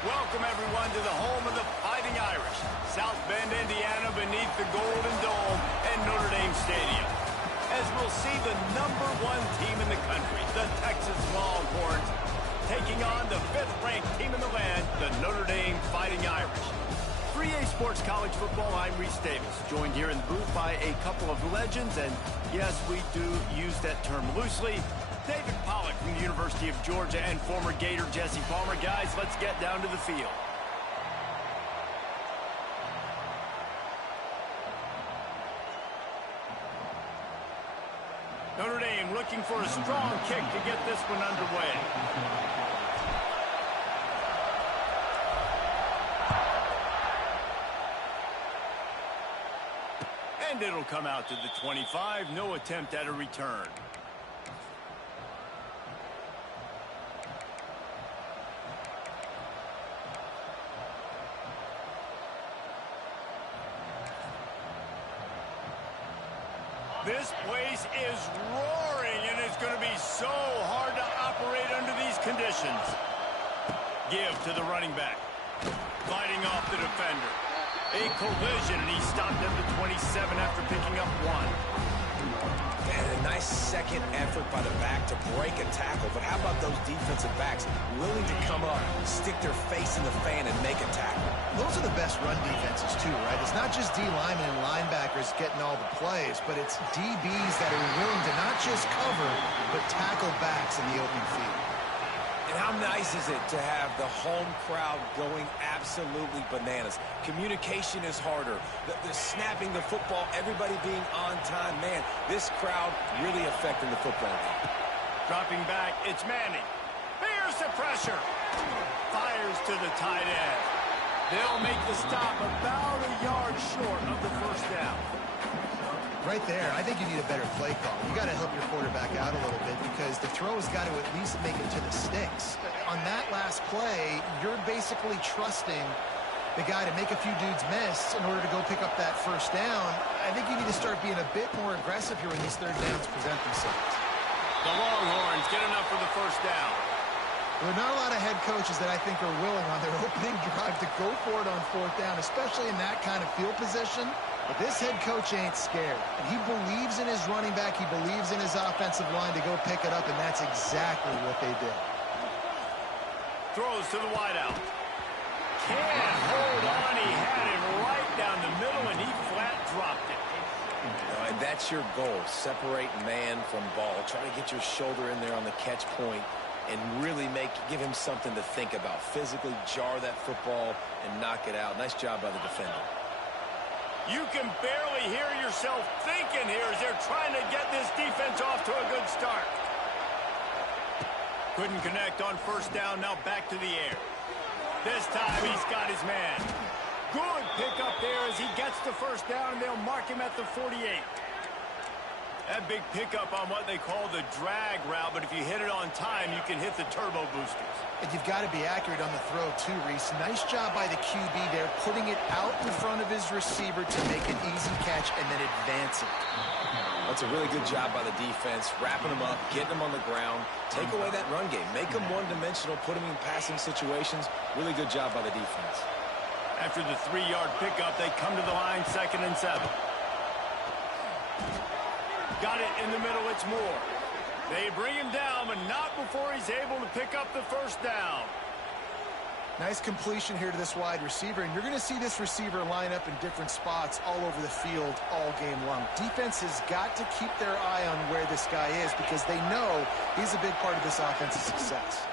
Welcome, everyone, to the home of the Fighting Irish, South Bend, Indiana, beneath the Golden Dome and Notre Dame Stadium. As we'll see the #1 team in the country, the Texas Longhorns, taking on the 5th-ranked team in the land, the Notre Dame Fighting Irish. For EA Sports College Football, I'm Reese Davis, joined here in the booth by a couple of legends, and yes, we do use that term loosely. David Pollack from the University of Georgia and former Gator Jesse Palmer. Guys, let's get down to the field. Notre Dame looking for a strong kick to get this one underway. And it'll come out to the 25. No attempt at a return. This place is roaring, and it's going to be so hard to operate under these conditions. Give to the running back. Fighting off the defender. A collision, and he stopped at the 27 after picking up 1. And a nice second effort by the back to break a tackle. But how about those defensive backs willing to come up, stick their face in the fan, and make a tackle? Those are the best run defenses, too, right? It's not just D linemen and linebackers getting all the plays, but it's DBs that are willing to not just cover, but tackle backs in the open field. And how nice is it to have the home crowd going absolutely bananas? Communication is harder. The snapping the football, everybody being on time. Man, this crowd really affecting the football game. Dropping back, it's Manning. Bears the pressure. Fires to the tight end. They'll make the stop about a yard short of the first down. Right there, I think you need a better play call. You got to help your quarterback out a little bit because the throw's got to at least make it to the sticks. On that last play, you're basically trusting the guy to make a few dudes miss in order to go pick up that first down. I think you need to start being a bit more aggressive here when these third downs present themselves. The Longhorns get enough for the first down. There are not a lot of head coaches that I think are willing on their opening drive to go for it on 4th down, especially in that kind of field position. But this head coach ain't scared. And he believes in his running back. He believes in his offensive line to go pick it up, and that's exactly what they did. Throws to the wideout. Can't hold on. He had it right down the middle, and he flat dropped it. And that's your goal. Separate man from ball. Try to get your shoulder in there on the catch point and really give him something to think about. Physically jar that football and knock it out. Nice job by the defender. You can barely hear yourself thinking here as they're trying to get this defense off to a good start. Couldn't connect on first down, now back to the air. This time he's got his man. Good pickup there as he gets the first down, and they'll mark him at the 48. That big pickup on what they call the drag route, but if you hit it on time, you can hit the turbo boosters. And you've got to be accurate on the throw, too, Reese. Nice job by the QB there, putting it out in front of his receiver to make an easy catch and then advance it. That's a really good job by the defense, wrapping them up, getting them on the ground, take away that run game, make them one-dimensional, put them in passing situations. Really good job by the defense. After the 3-yard pickup, they come to the line, 2nd and 7. Got it in the middle, it's Moore. They bring him down, but not before he's able to pick up the first down. Nice completion here to this wide receiver, and you're going to see this receiver line up in different spots all over the field all game long. Defense has got to keep their eye on where this guy is because they know he's a big part of this offense's success.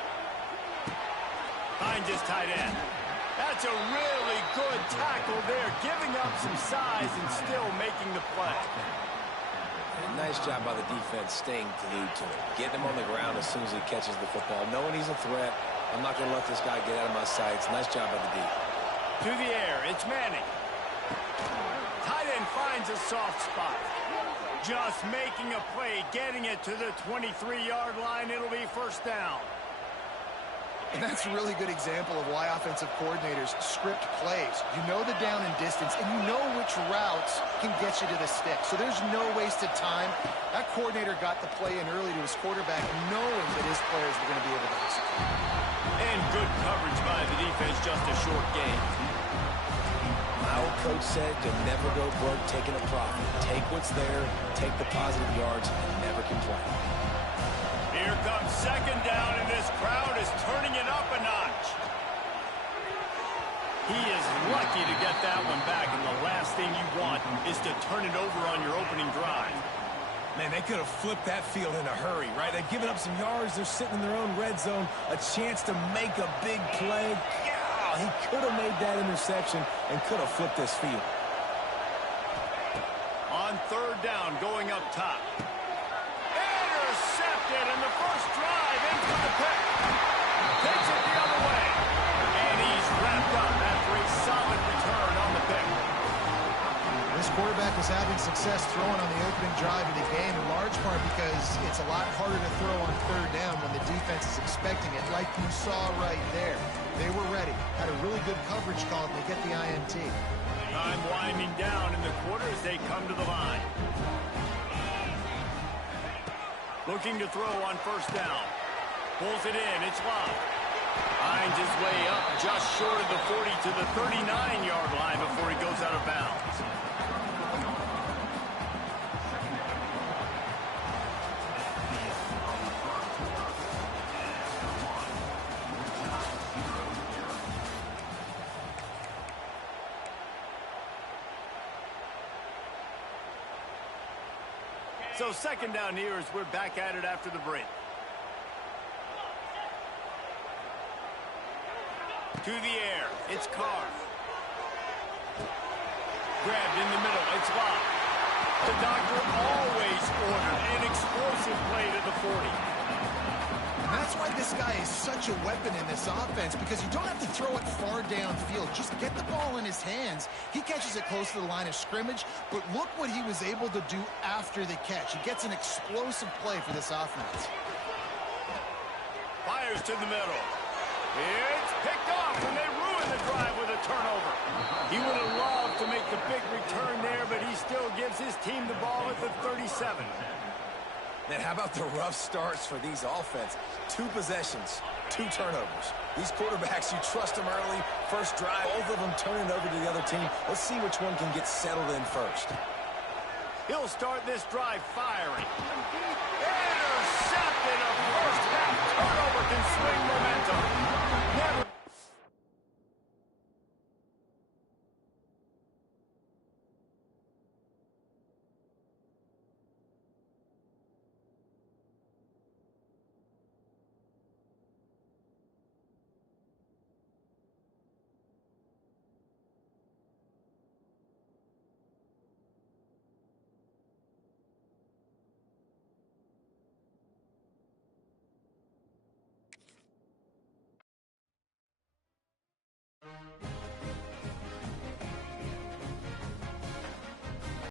Finds his tight end. That's a really good tackle there, giving up some size and still making the play. Nice job by the defense staying glued to him. Getting him on the ground as soon as he catches the football. Knowing he's a threat. I'm not going to let this guy get out of my sights. Nice job by the D. To the air, it's Manning. Tight end finds a soft spot. Just making a play, getting it to the 23-yard line. It'll be first down. And that's a really good example of why offensive coordinators script plays. You know the down and distance, and you know which routes can get you to the stick. So there's no wasted time. That coordinator got the play in early to his quarterback, knowing that his players were going to be able to execute. And good coverage by the defense, game. My old coach said to never go broke taking a profit. Take what's there, take the positive yards, and never complain. Here comes second down, and this crowd is turning it up a notch. He is lucky to get that one back, and the last thing you want is to turn it over on your opening drive. Man, they could have flipped that field in a hurry, right? They've given up some yards. They're sitting in their own red zone. A chance to make a big play. Yeah, he could have made that interception and could have flipped this field. On third down, going up top. Intercepted in the first drive into the pick. Takes it the other way. And he's wrapped up after a solid return on the pick. This quarterback was having success throwing on the opening drive of the game, in large part because it's a lot harder to throw on third down when the defense is expecting it, like you saw right there. They were ready, had a really good coverage call to get the INT. Time winding down in the quarter as they come to the line. Looking to throw on first down. Pulls it in, it's locked. Finds his way up just short of the 40 to the 39-yard line before he goes out of bounds. So second down here as we're back at it after the break. To the air, it's Carr. Grabbed in the middle, it's locked. The doctor always ordered an explosive play to the 40. And that's why this guy is such a weapon in this offense, because you don't have to throw it far downfield. Just get the ball in his hands. He catches it close to the line of scrimmage, but look what he was able to do after the catch. He gets an explosive play for this offense. Fires to the middle. It's picked off, and they ruin the drive with a turnover. He would have loved to make the big return there, but he still gives his team the ball at the 37. Man, how about the rough starts for these offense? 2 possessions, 2 turnovers. These quarterbacks, you trust them early. First drive, both of them turning over to the other team. Let's see which one can get settled in first. He'll start this drive firing. Intercepted. A first half turnover can swing momentum. Never